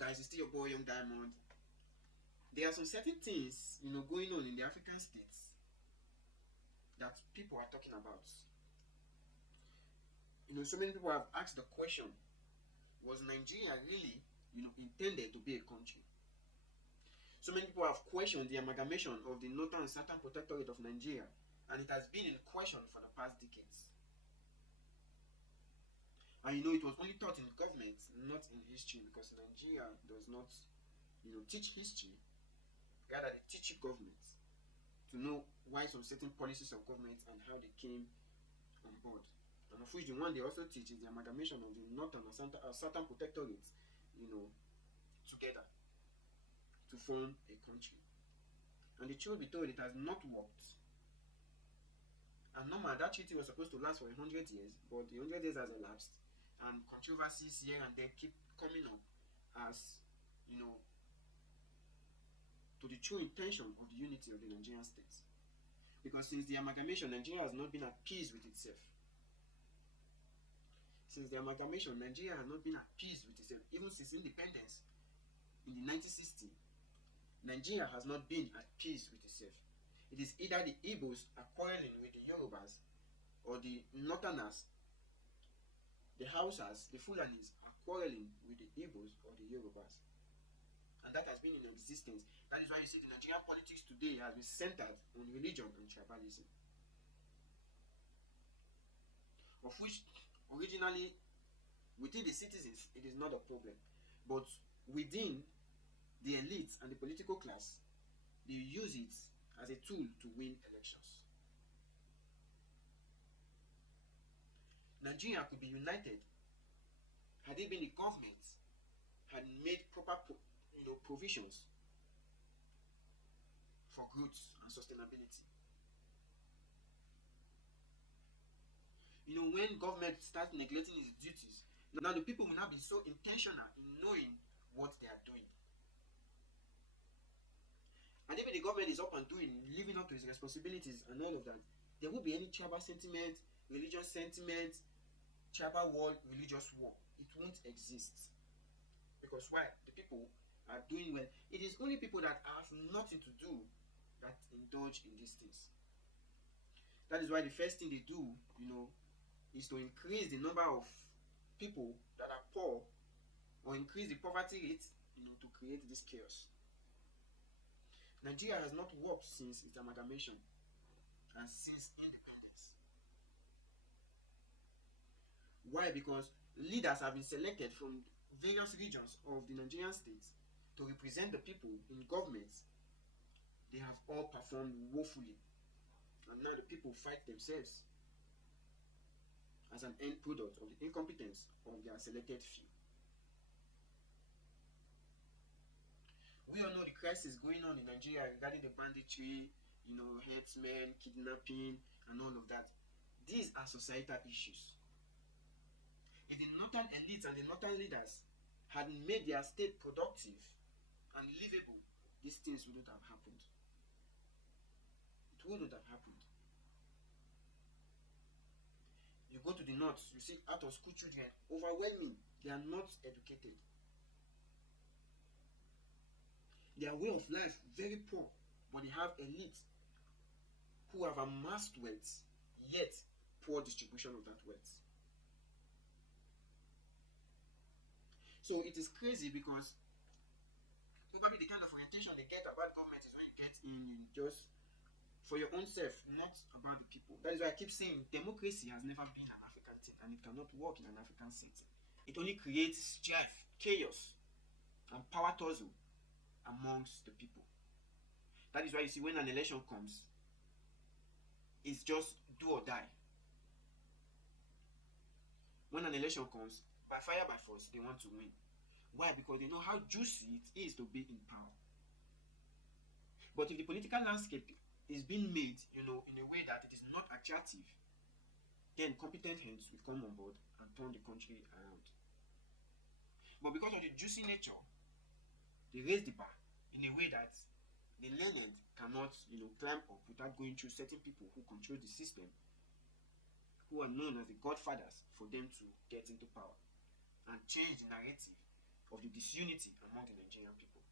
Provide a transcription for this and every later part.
guys, it's still your boy Young Diamond. There are some certain things, going on in the African states that people are talking about. So many people have asked the question, was Nigeria really, intended to be a country? So many people have questioned the amalgamation of the Northern and Southern Protectorate of Nigeria, and it has been in question for the past decades. And it was only taught in government, not in history, because Nigeria does not, teach history. Rather, they teach government to know why some certain policies of government and how they came on board. And of which the one they also teach is the amalgamation of the Northern and Southern Protectorates, together to form a country. And the truth be told, it has not worked. And normal, that treaty was supposed to last for 100 years, but the 100 years has elapsed, and controversies here and there keep coming up as, to the true intention of the unity of the Nigerian state. Because since the amalgamation, Nigeria has not been at peace with itself. Since the amalgamation, Nigeria has not been at peace with itself. Even since independence in the 1960s, Nigeria has not been at peace with itself. It is either the Igbos are quarreling with the Yorubas, or the Northerners, the Hausas, the Fulanis are quarreling with the Igbos or the Yorubas. And that has been in existence. That is why you see the Nigerian politics today has been centered on religion and tribalism. Of which, originally, within the citizens, it is not a problem. But within the elites and the political class, they use it as a tool to win elections. Nigeria could be united had it been the government had made proper provisions for growth and sustainability. When government starts neglecting its duties, now the people will not be so intentional in knowing what they are doing. And even the government is up and doing, living up to its responsibilities and all of that, there won't be any tribal sentiment, religious sentiment, tribal war, religious war. It won't exist. Because why? The people are doing well. It is only people that have nothing to do that indulge in these things. That is why the first thing they do, is to increase the number of people that are poor, or increase the poverty rate, to create this chaos. Nigeria has not worked since its amalgamation and since independence. Why? Because leaders have been selected from various regions of the Nigerian state to represent the people in government. They have all performed woefully, and now the people fight themselves as an end product of the incompetence of their selected few. We all know the crisis going on in Nigeria regarding the banditry, herdsmen, kidnapping, and all of that. These are societal issues. If the northern elites and the northern leaders had made their state productive and livable, these things wouldn't have happened. It wouldn't have happened. You go to the north, you see out of school children, overwhelming, they are not educated. Their way of life, very poor, but they have elites who have amassed wealth, yet poor distribution of that wealth. So it is crazy because probably the kind of orientation they get about government is when you get in just for your own self, not about the people. That is why I keep saying democracy has never been an African thing, and it cannot work in an African setting. It only creates strife, chaos, and power tussle amongst the people. That is why you see when an election comes, it's just do or die. When an election comes, by fire by force, they want to win. Why? Because they know how juicy it is to be in power. But if the political landscape is being made, in a way that it is not attractive, then competent hands will come on board and turn the country around. But because of the juicy nature, they raise the bar in a way that the learned cannot, climb up without going through certain people who control the system, who are known as the godfathers for them to get into power and change the narrative of the disunity among the Nigerian people.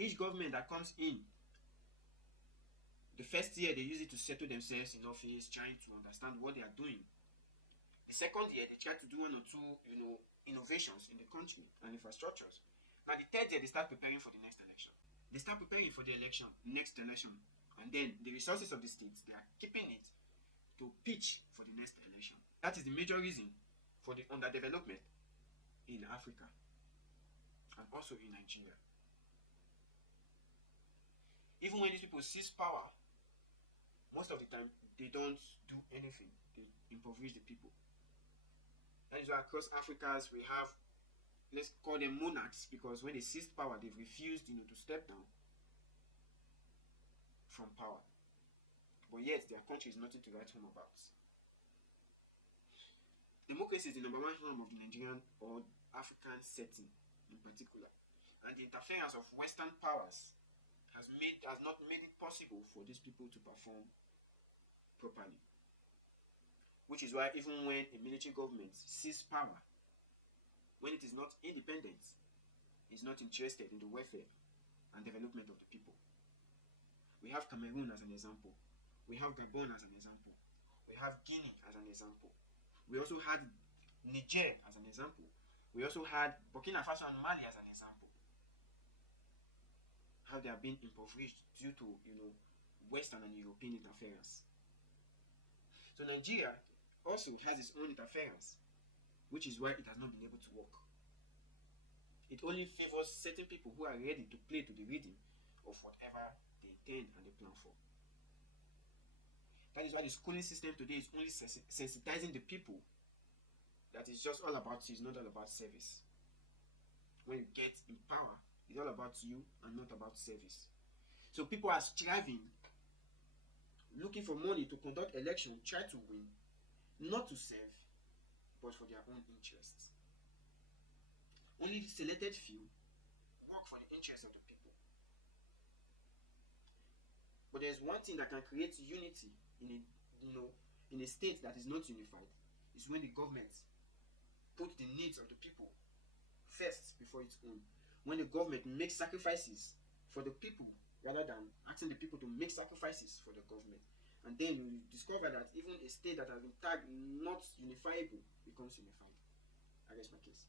Each government that comes in, the first year they use it to settle themselves in office, trying to understand what they are doing. The second year they try to do one or two, innovations in the country and infrastructures. Now the third year they start preparing for the next election. They start preparing for the next election, and then the resources of the states they are keeping it to pitch for the next election. That is the major reason for the underdevelopment in Africa and also in Nigeria. Even when these people seize power, most of the time they don't do anything. They impoverish the people. That is why across Africa we have, let's call them monarchs, because when they seized power, they've refused, to step down from power. But yet their country is nothing to write home about. Democracy is the number one harm of the Nigerian or African setting in particular, and the interference of Western powers has not made it possible for these people to perform properly. Which is why even when a military government seizes power, when it is not independent, is not interested in the welfare and development of the people. We have Cameroon as an example. We have Gabon as an example. We have Guinea as an example. We also had Niger as an example. We also had Burkina Faso and Mali as an example. How they are being impoverished due to Western and European interference. So Nigeria also has its own interference, which is why it has not been able to work. It only favors certain people who are ready to play to the rhythm of whatever they intend and they plan for. That is why the schooling system today is only sensitizing the people that it's just all about you, it's not all about service. When you get in power, it's all about you and not about service. So people are striving, looking for money to conduct election, try to win, not to serve, but for their own interests. Only the selected few work for the interests of the people. But there's one thing that can create unity in a state that is not unified, is when the government put the needs of the people first before its own. When the government makes sacrifices for the people rather than asking the people to make sacrifices for the government. And then you discover that even a state that has been tagged not unifiable becomes unified. I rest my case.